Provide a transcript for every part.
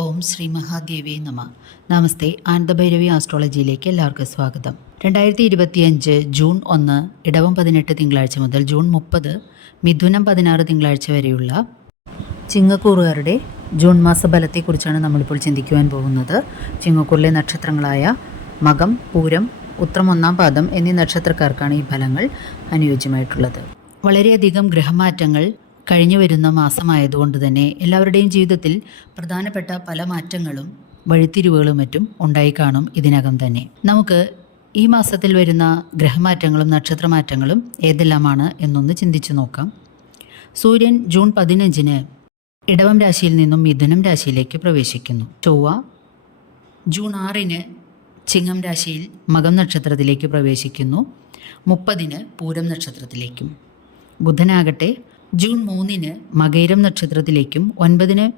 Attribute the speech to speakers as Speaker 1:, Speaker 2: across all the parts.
Speaker 1: ഓം ശ്രീ മഹാദേവേ നമ. നമസ്തേ ആനന്ദഭൈരവി ആസ്ട്രോളജിയിലേക്ക് എല്ലാവർക്കും സ്വാഗതം. രണ്ടായിരത്തി ഇരുപത്തിയഞ്ച് ജൂൺ ഒന്ന് ഇടവം പതിനെട്ട് തിങ്കളാഴ്ച മുതൽ ജൂൺ മുപ്പത് മിഥുനം പതിനാറ് തിങ്കളാഴ്ച വരെയുള്ള ചിങ്ങക്കൂറുകാരുടെ ജൂൺ മാസ ഫലത്തെക്കുറിച്ചാണ് നമ്മളിപ്പോൾ ചിന്തിക്കുവാൻ പോകുന്നത്. ചിങ്ങക്കൂറിലെ നക്ഷത്രങ്ങളായ മകം പൂരം ഉത്രം ഒന്നാം പാദം എന്നീ നക്ഷത്രക്കാർക്കാണ് ഈ ഫലങ്ങൾ അനുയോജ്യമായിട്ടുള്ളത്. വളരെയധികം ഗ്രഹമാറ്റങ്ങൾ കഴിഞ്ഞു വരുന്ന മാസമായതുകൊണ്ട് തന്നെ എല്ലാവരുടെയും ജീവിതത്തിൽ പ്രധാനപ്പെട്ട പല മാറ്റങ്ങളും വഴിത്തിരിവുകളും മറ്റും ഉണ്ടായി കാണും ഇതിനകം തന്നെ. നമുക്ക് ഈ മാസത്തിൽ വരുന്ന ഗ്രഹമാറ്റങ്ങളും നക്ഷത്രമാറ്റങ്ങളും ഏതെല്ലാമാണ് എന്നൊന്ന് ചിന്തിച്ചു നോക്കാം. സൂര്യൻ ജൂൺ പതിനഞ്ചിന് ഇടവം രാശിയിൽ നിന്നും മിഥുനം രാശിയിലേക്ക് പ്രവേശിക്കുന്നു. ചൊവ്വ ജൂൺ ആറിന് ചിങ്ങം രാശിയിൽ മകം നക്ഷത്രത്തിലേക്ക് പ്രവേശിക്കുന്നു. മുപ്പതിന് പൂരം നക്ഷത്രത്തിലേക്കും. ബുധനാകട്ടെ ജൂൺ മൂന്നിന് മകൈരം നക്ഷത്രത്തിലേക്കും ഒൻപതിന്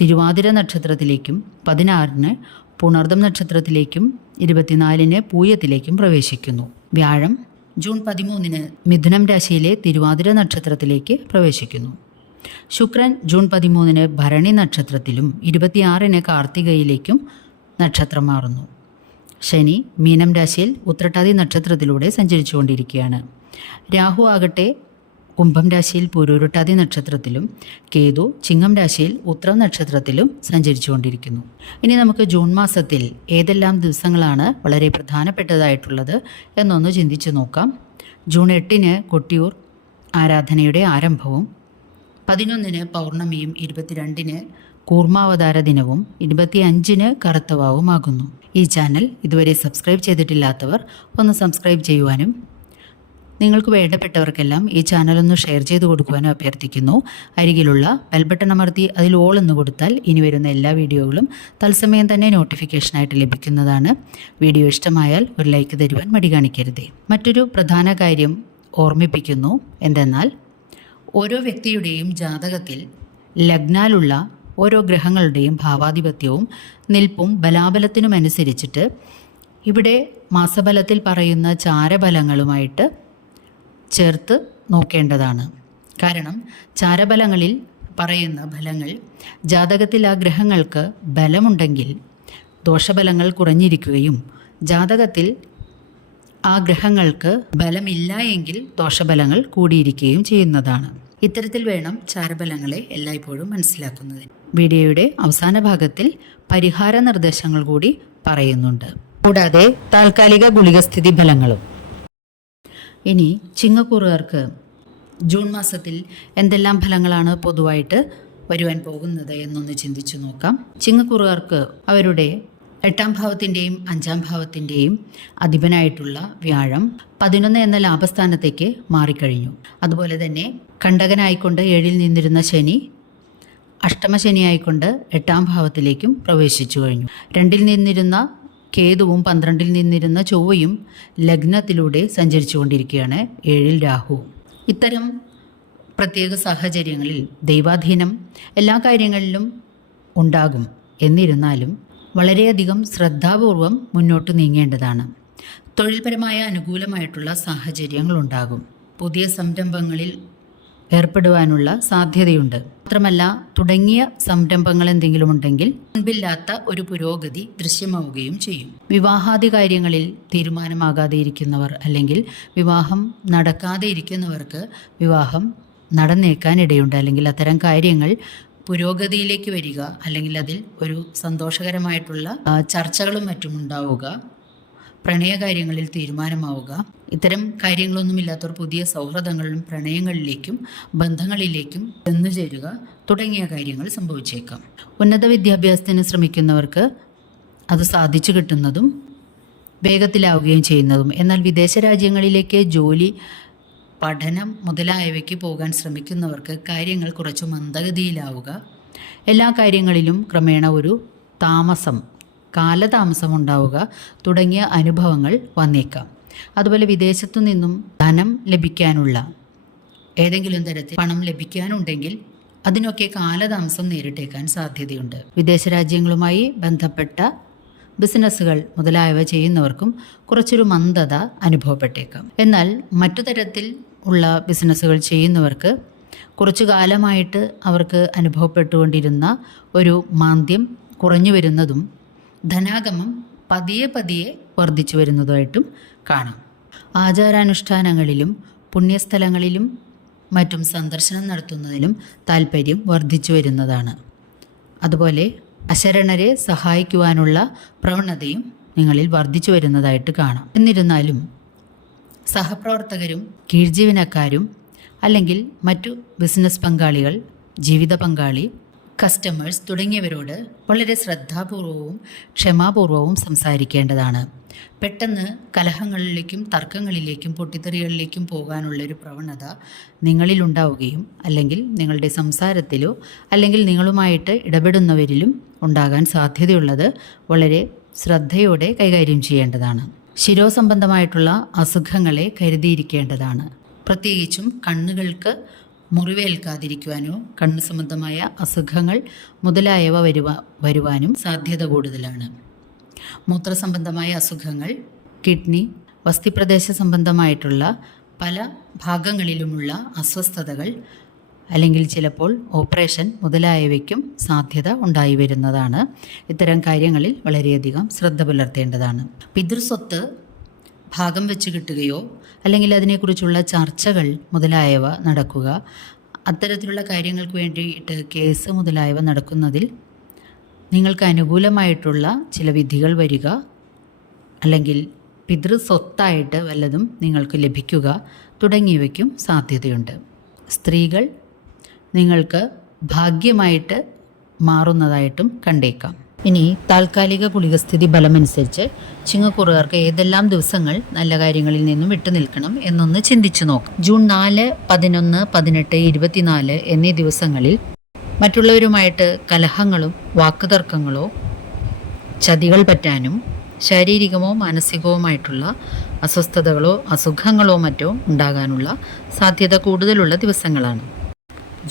Speaker 1: തിരുവാതിര നക്ഷത്രത്തിലേക്കും പതിനാറിന് പുണർദം നക്ഷത്രത്തിലേക്കും ഇരുപത്തിനാലിന് പൂയത്തിലേക്കും പ്രവേശിക്കുന്നു. വ്യാഴം ജൂൺ പതിമൂന്നിന് മിഥുനം രാശിയിലെ തിരുവാതിര നക്ഷത്രത്തിലേക്ക് പ്രവേശിക്കുന്നു. ശുക്രൻ ജൂൺ പതിമൂന്നിന് ഭരണി നക്ഷത്രത്തിലും ഇരുപത്തിയാറിന് കാർത്തികയിലേക്കും നക്ഷത്രം മാറുന്നു. ശനി മീനം രാശിയിൽ ഉത്രട്ടാതി നക്ഷത്രത്തിലൂടെ സഞ്ചരിച്ചുകൊണ്ടിരിക്കുകയാണ്. രാഹു ആകട്ടെ കുംഭം രാശിയിൽ പുരൂരുട്ടാതി നക്ഷത്രത്തിലും കേതു ചിങ്ങം രാശിയിൽ ഉത്രം നക്ഷത്രത്തിലും സഞ്ചരിച്ചുകൊണ്ടിരിക്കുന്നു. ഇനി നമുക്ക് ജൂൺ മാസത്തിൽ ഏതെല്ലാം ദിവസങ്ങളാണ് വളരെ പ്രധാനപ്പെട്ടതായിട്ടുള്ളത് എന്നൊന്ന് ചിന്തിച്ചു നോക്കാം. ജൂൺ എട്ടിന് കൊട്ടിയൂർ ആരാധനയുടെ ആരംഭവും പതിനൊന്നിന് പൗർണമിയും ഇരുപത്തിരണ്ടിന് കൂർമാവതാര ദിനവും ഇരുപത്തിയഞ്ചിന് കറുത്തവാവുമാകുന്നു. ഈ ചാനൽ ഇതുവരെ സബ്സ്ക്രൈബ് ചെയ്തിട്ടില്ലാത്തവർ ഒന്ന് സബ്സ്ക്രൈബ് ചെയ്യുവാനും നിങ്ങൾക്ക് വേണ്ടപ്പെട്ടവർക്കെല്ലാം ഈ ചാനൽ ഒന്ന് ഷെയർ ചെയ്ത് കൊടുക്കുവാനും അഭ്യർത്ഥിക്കുന്നു. അരികിലുള്ള ബെൽബട്ടൺ അമർത്തി അതിൽ ഓൾ എന്ന് കൊടുത്താൽ ഇനി വരുന്ന എല്ലാ വീഡിയോകളും തത്സമയം തന്നെ നോട്ടിഫിക്കേഷനായിട്ട് ലഭിക്കുന്നതാണ്. വീഡിയോ ഇഷ്ടമായാൽ ഒരു ലൈക്ക് തരുവാൻ മടി കാണിക്കരുതേ. മറ്റൊരു പ്രധാന കാര്യം ഓർമ്മിപ്പിക്കുന്നു. എന്തെന്നാൽ ഓരോ വ്യക്തിയുടെയും ജാതകത്തിൽ ലഗ്നാലുള്ള ഓരോ ഗ്രഹങ്ങളുടെയും ഭാവാധിപത്യവും നിൽപ്പും ബലാബലത്തിനുമനുസരിച്ചിട്ട് ഇവിടെ മാസബലത്തിൽ പറയുന്ന ചാരബലങ്ങളുമായിട്ട് ചേർത്ത് നോക്കേണ്ടതാണ്. കാരണം ചാരബലങ്ങളിൽ പറയുന്ന ഫലങ്ങൾ ജാതകത്തിൽ ആ ഗ്രഹങ്ങൾക്ക് ബലമുണ്ടെങ്കിൽ ദോഷബലങ്ങൾ കുറഞ്ഞിരിക്കുകയും ജാതകത്തിൽ ആ ഗ്രഹങ്ങൾക്ക് ബലമില്ല എങ്കിൽ ദോഷബലങ്ങൾ കൂടിയിരിക്കുകയും ചെയ്യുന്നതാണ്. ഇത്തരത്തിൽ വേണം ചാരബലങ്ങളെ എല്ലായ്പ്പോഴും മനസ്സിലാക്കുന്നത്. വീഡിയോയുടെ അവസാന ഭാഗത്തിൽ പരിഹാര നിർദ്ദേശങ്ങൾ കൂടി പറയുന്നുണ്ട്. കൂടാതെ താൽക്കാലിക ഗുളികസ്ഥിതി ഫലങ്ങളും ഇനി ചിങ്ങക്കൂറുകാർക്ക് ജൂൺ മാസത്തിൽ എന്തെല്ലാം ഫലങ്ങളാണ് പൊതുവായിട്ട് വരുവാൻ പോകുന്നത് എന്നൊന്ന് ചിന്തിച്ചു നോക്കാം. ചിങ്ങക്കൂറുകാർക്ക് അവരുടെ എട്ടാം ഭാവത്തിന്റെയും അഞ്ചാം ഭാവത്തിന്റെയും അധിപനായിട്ടുള്ള വ്യാഴം പതിനൊന്ന് എന്ന ലാഭസ്ഥാനത്തേക്ക് മാറിക്കഴിഞ്ഞു. അതുപോലെ തന്നെ കണ്ടകനായിക്കൊണ്ട് ഏഴിൽ നിന്നിരുന്ന ശനി അഷ്ടമശനിയായിക്കൊണ്ട് എട്ടാം ഭാവത്തിലേക്കും പ്രവേശിച്ചു കഴിഞ്ഞു. രണ്ടിൽ നിന്നിരുന്ന കേതുവും പന്ത്രണ്ടിൽ നിന്നിരുന്ന ചൊവ്വയും ലഗ്നത്തിലൂടെ സഞ്ചരിച്ചു കൊണ്ടിരിക്കുകയാണ് ഏഴിൽ രാഹു. ഇത്തരം പ്രത്യേക സാഹചര്യങ്ങളിൽ ദൈവാധീനം എല്ലാ കാര്യങ്ങളിലും ഉണ്ടാകും. എന്നിരുന്നാലും വളരെയധികം ശ്രദ്ധാപൂർവം മുന്നോട്ട് നീങ്ങേണ്ടതാണ്. തൊഴിൽപരമായ അനുകൂലമായിട്ടുള്ള സാഹചര്യങ്ങളുണ്ടാകും പുതിയ സംരംഭങ്ങളിൽ ഏർപ്പെടുവാനുള്ള സാധ്യതയുണ്ട്. മാത്രമല്ല തുടങ്ങിയ സംരംഭങ്ങൾ എന്തെങ്കിലും ഉണ്ടെങ്കിൽ മുൻപില്ലാത്ത ഒരു പുരോഗതി ദൃശ്യമാവുകയും ചെയ്യും. വിവാഹാദി കാര്യങ്ങളിൽ തീരുമാനമാകാതെ ഇരിക്കുന്നവർ അല്ലെങ്കിൽ വിവാഹം നടക്കാതെ ഇരിക്കുന്നവർക്ക് വിവാഹം നടന്നേക്കാൻ ഇടയുണ്ട് അല്ലെങ്കിൽ അത്തരം കാര്യങ്ങൾ പുരോഗതിയിലേക്ക് വരിക അല്ലെങ്കിൽ അതിൽ ഒരു സന്തോഷകരമായിട്ടുള്ള ചർച്ചകളും മറ്റും ഉണ്ടാവുക പ്രണയകാര്യങ്ങളിൽ തീരുമാനമാവുക. ഇത്തരം കാര്യങ്ങളൊന്നുമില്ലാത്തവർ പുതിയ സൗഹൃദങ്ങളിലും പ്രണയങ്ങളിലേക്കും ബന്ധങ്ങളിലേക്കും ചെന്നു ചേരുക തുടങ്ങിയ കാര്യങ്ങൾ സംഭവിച്ചേക്കാം. ഉന്നത വിദ്യാഭ്യാസത്തിന് ശ്രമിക്കുന്നവർക്ക് അത് സാധിച്ചു കിട്ടുന്നതും വേഗത്തിലാവുകയും ചെയ്യുന്നതും. എന്നാൽ വിദേശ രാജ്യങ്ങളിലേക്ക് ജോലി പഠനം മുതലായവയ്ക്ക് പോകാൻ ശ്രമിക്കുന്നവർക്ക് കാര്യങ്ങൾ കുറച്ച് മന്ദഗതിയിലാവുക. എല്ലാ കാര്യങ്ങളിലും ക്രമേണ ഒരു താമസം കാലതാമസം ഉണ്ടാവുക തുടങ്ങിയ അനുഭവങ്ങൾ വന്നേക്കാം. അതുപോലെ വിദേശത്തു നിന്നും ധനം ലഭിക്കാനുള്ള ഏതെങ്കിലും തരത്തിൽ പണം ലഭിക്കാനുണ്ടെങ്കിൽ അതിനൊക്കെ കാലതാമസം നേരിട്ടേക്കാൻ സാധ്യതയുണ്ട്. വിദേശ രാജ്യങ്ങളുമായി ബന്ധപ്പെട്ട ബിസിനസ്സുകൾ മുതലായവ ചെയ്യുന്നവർക്കും കുറച്ചൊരു മന്ദത അനുഭവപ്പെട്ടേക്കാം. എന്നാൽ മറ്റു തരത്തിൽ ഉള്ള ബിസിനസ്സുകൾ ചെയ്യുന്നവർക്ക് കുറച്ചു കാലമായിട്ട് അവർക്ക് അനുഭവപ്പെട്ടുകൊണ്ടിരുന്ന ഒരു മാന്ദ്യം കുറഞ്ഞു വരുന്നതും ധനാഗമം പതിയെ പതിയെ വർദ്ധിച്ചു വരുന്നതായിട്ടും കാണാം. ആചാരാനുഷ്ഠാനങ്ങളിലും പുണ്യസ്ഥലങ്ങളിലും മറ്റും സന്ദർശനം നടത്തുന്നതിലും താല്പര്യം വർദ്ധിച്ചു വരുന്നതാണ്. അതുപോലെ അശരണരെ സഹായിക്കുവാനുള്ള പ്രവണതയും നിങ്ങളിൽ വർദ്ധിച്ചു വരുന്നതായിട്ട് കാണാം. എന്നിരുന്നാലും സഹപ്രവർത്തകരും കീഴ്ജീവനക്കാരും അല്ലെങ്കിൽ മറ്റു ബിസിനസ് പങ്കാളികൾ ജീവിത പങ്കാളി കസ്റ്റമേഴ്സ് തുടങ്ങിയവരോട് വളരെ ശ്രദ്ധാപൂർവവും ക്ഷമാപൂർവവും സംസാരിക്കേണ്ടതാണ്. പെട്ടെന്ന് കലഹങ്ങളിലേക്കും തർക്കങ്ങളിലേക്കും പൊട്ടിത്തെറികളിലേക്കും പോകാനുള്ളൊരു പ്രവണത നിങ്ങളിലുണ്ടാവുകയും അല്ലെങ്കിൽ നിങ്ങളുടെ സംസാരത്തിലോ അല്ലെങ്കിൽ നിങ്ങളുമായിട്ട് ഇടപെടുന്നവരിലും ഉണ്ടാകാൻ സാധ്യതയുള്ളത് വളരെ ശ്രദ്ധയോടെ കൈകാര്യം ചെയ്യേണ്ടതാണ്. ശിരോസംബന്ധമായിട്ടുള്ള അസുഖങ്ങളെ കരുതിയിരിക്കേണ്ടതാണ്. പ്രത്യേകിച്ചും കണ്ണുകൾക്ക് മുറിവേൽക്കാതിരിക്കുവാനോ കണ്ണ് സംബന്ധമായ അസുഖങ്ങൾ മുതലായവ വരുവാ വരുവാനും സാധ്യത കൂടുതലാണ്. മൂത്രസംബന്ധമായ അസുഖങ്ങൾ കിഡ്നി വസ്തിപ്രദേശ സംബന്ധമായിട്ടുള്ള പല ഭാഗങ്ങളിലുമുള്ള അസ്വസ്ഥതകൾ അല്ലെങ്കിൽ ചിലപ്പോൾ ഓപ്പറേഷൻ മുതലായവയ്ക്കും സാധ്യത ഉണ്ടായി വരുന്നതാണ്. ഇത്തരം കാര്യങ്ങളിൽ വളരെയധികം ശ്രദ്ധ പുലർത്തേണ്ടതാണ്. പിതൃസ്വത്ത് ഭാഗം വെച്ച് കിട്ടുകയോ അല്ലെങ്കിൽ അതിനെക്കുറിച്ചുള്ള ചർച്ചകൾ മുതലായവ നടക്കുക. അത്തരത്തിലുള്ള കാര്യങ്ങൾക്ക് വേണ്ടിയിട്ട് കേസ് മുതലായവ നടക്കുന്നതിൽ നിങ്ങൾക്ക് അനുകൂലമായിട്ടുള്ള ചില വിധികൾ വരിക അല്ലെങ്കിൽ പിതൃ സ്വത്തായിട്ട് വല്ലതും നിങ്ങൾക്ക് ലഭിക്കുക തുടങ്ങിയവയ്ക്കും സാധ്യതയുണ്ട്. സ്ത്രീകൾ നിങ്ങൾക്ക് ഭാഗ്യമായിട്ട് മാറുന്നതായിട്ടും കണ്ടേക്കാം. ഇനി താൽക്കാലിക ഗുളികസ്ഥിതി ബലമനുസരിച്ച് ചിങ്ങക്കുറുകാർക്ക് ഏതെല്ലാം ദിവസങ്ങൾ നല്ല കാര്യങ്ങളിൽ നിന്നും വിട്ടുനിൽക്കണം എന്നൊന്ന് ചിന്തിച്ചു നോക്കാം. ജൂൺ നാല് പതിനൊന്ന് പതിനെട്ട് ഇരുപത്തിനാല് എന്നീ ദിവസങ്ങളിൽ മറ്റുള്ളവരുമായിട്ട് കലഹങ്ങളും വാക്കുതർക്കങ്ങളോ ചതികൾ പറ്റാനും ശാരീരികമോ മാനസികവുമായിട്ടുള്ള അസ്വസ്ഥതകളോ അസുഖങ്ങളോ മറ്റോ ഉണ്ടാകാനുള്ള സാധ്യത കൂടുതലുള്ള ദിവസങ്ങളാണ്.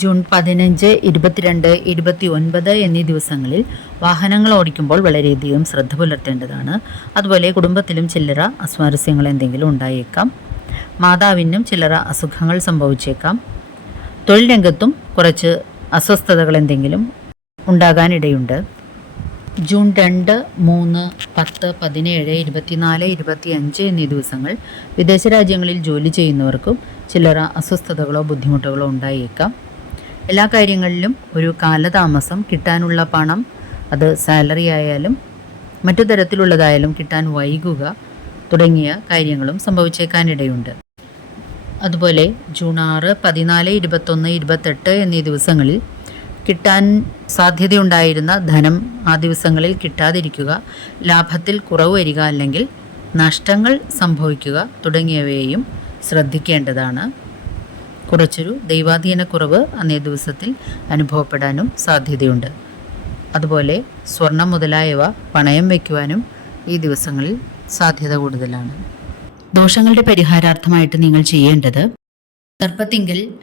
Speaker 1: ജൂൺ പതിനഞ്ച് ഇരുപത്തിരണ്ട് ഇരുപത്തി ഒൻപത് എന്നീ ദിവസങ്ങളിൽ വാഹനങ്ങൾ ഓടിക്കുമ്പോൾ വളരെയധികം ശ്രദ്ധ പുലർത്തേണ്ടതാണ്. അതുപോലെ കുടുംബത്തിലും ചില്ലറ അസ്വാരസ്യങ്ങൾ എന്തെങ്കിലും ഉണ്ടായേക്കാം. മാതാവിനും ചില്ലറ അസുഖങ്ങൾ സംഭവിച്ചേക്കാം. തൊഴിൽ രംഗത്തും കുറച്ച് അസ്വസ്ഥതകൾ എന്തെങ്കിലും ഉണ്ടാകാനിടയുണ്ട്. ജൂൺ രണ്ട് മൂന്ന് പത്ത് പതിനേഴ് ഇരുപത്തിനാല് ഇരുപത്തിയഞ്ച് എന്നീ ദിവസങ്ങൾ വിദേശ രാജ്യങ്ങളിൽ ജോലി ചെയ്യുന്നവർക്കും ചില്ലറ അസ്വസ്ഥതകളോ ബുദ്ധിമുട്ടുകളോ ഉണ്ടായേക്കാം. എല്ലാ കാര്യങ്ങളിലും ഒരു കാലതാമസം കിട്ടാനുള്ള പണം അത് സാലറി ആയാലും മറ്റു തരത്തിലുള്ളതായാലും കിട്ടാൻ വൈകുക തുടങ്ങിയ കാര്യങ്ങളും സംഭവിച്ചേക്കാനിടയുണ്ട്. അതുപോലെ ജൂൺ ആറ് പതിനാല് ഇരുപത്തൊന്ന് ഇരുപത്തെട്ട് എന്നീ ദിവസങ്ങളിൽ കിട്ടാൻ സാധ്യതയുണ്ടായിരുന്ന ധനം ആ ദിവസങ്ങളിൽ കിട്ടാതിരിക്കുക ലാഭത്തിൽ കുറവ് വരിക അല്ലെങ്കിൽ നഷ്ടങ്ങൾ സംഭവിക്കുക തുടങ്ങിയവയെയും ശ്രദ്ധിക്കേണ്ടതാണ്. കുറച്ചൊരു ദൈവാധീനക്കുറവ് അന്നേ ദിവസത്തിൽ അനുഭവപ്പെടാനും സാധ്യതയുണ്ട്. അതുപോലെ സ്വർണം മുതലായവ പണയം വയ്ക്കുവാനും ഈ ദിവസങ്ങളിൽ സാധ്യത കൂടുതലാണ്. ദോഷങ്ങളുടെ പരിഹാരാർത്ഥമായിട്ട് നിങ്ങൾ ചെയ്യേണ്ടത് സർപ്പത്തിങ്കൽ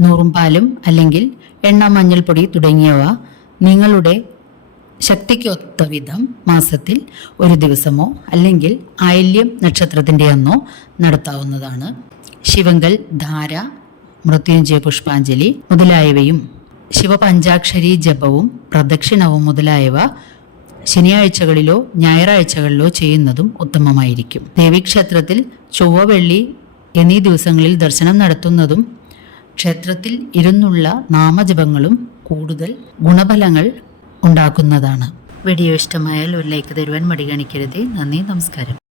Speaker 1: നൂറും പാലും അല്ലെങ്കിൽ എണ്ണ മഞ്ഞൾപ്പൊടി തുടങ്ങിയവ നിങ്ങളുടെ ശക്തിക്കൊത്ത വിധം മാസത്തിൽ ഒരു ദിവസമോ അല്ലെങ്കിൽ ആയില്യം നക്ഷത്രത്തിന്റെ അന്നോ നടത്താവുന്നതാണ്. ശിവങ്കൽ ധാര മൃത്യുഞ്ജയ പുഷ്പാഞ്ജലി മുതലായവയും ശിവപഞ്ചാക്ഷരി ജപവും പ്രദക്ഷിണവും മുതലായവ ശനിയാഴ്ചകളിലോ ഞായറാഴ്ചകളിലോ ചെയ്യുന്നതും ഉത്തമമായിരിക്കും. ദേവീക്ഷേത്രത്തിൽ ചൊവ്വ വെള്ളി എന്നീ ദിവസങ്ങളിൽ ദർശനം നടത്തുന്നതും ക്ഷേത്രത്തിൽ ഇരുന്നുള്ള നാമജപങ്ങളും കൂടുതൽ ഗുണഫലങ്ങൾ ഉണ്ടാക്കുന്നതാണ്. വീഡിയോ ഇഷ്ടമായാൽ ഒരു ലൈക്ക് തരുവാൻ മടികാണിക്കരുത് നന്ദി നമസ്കാരം.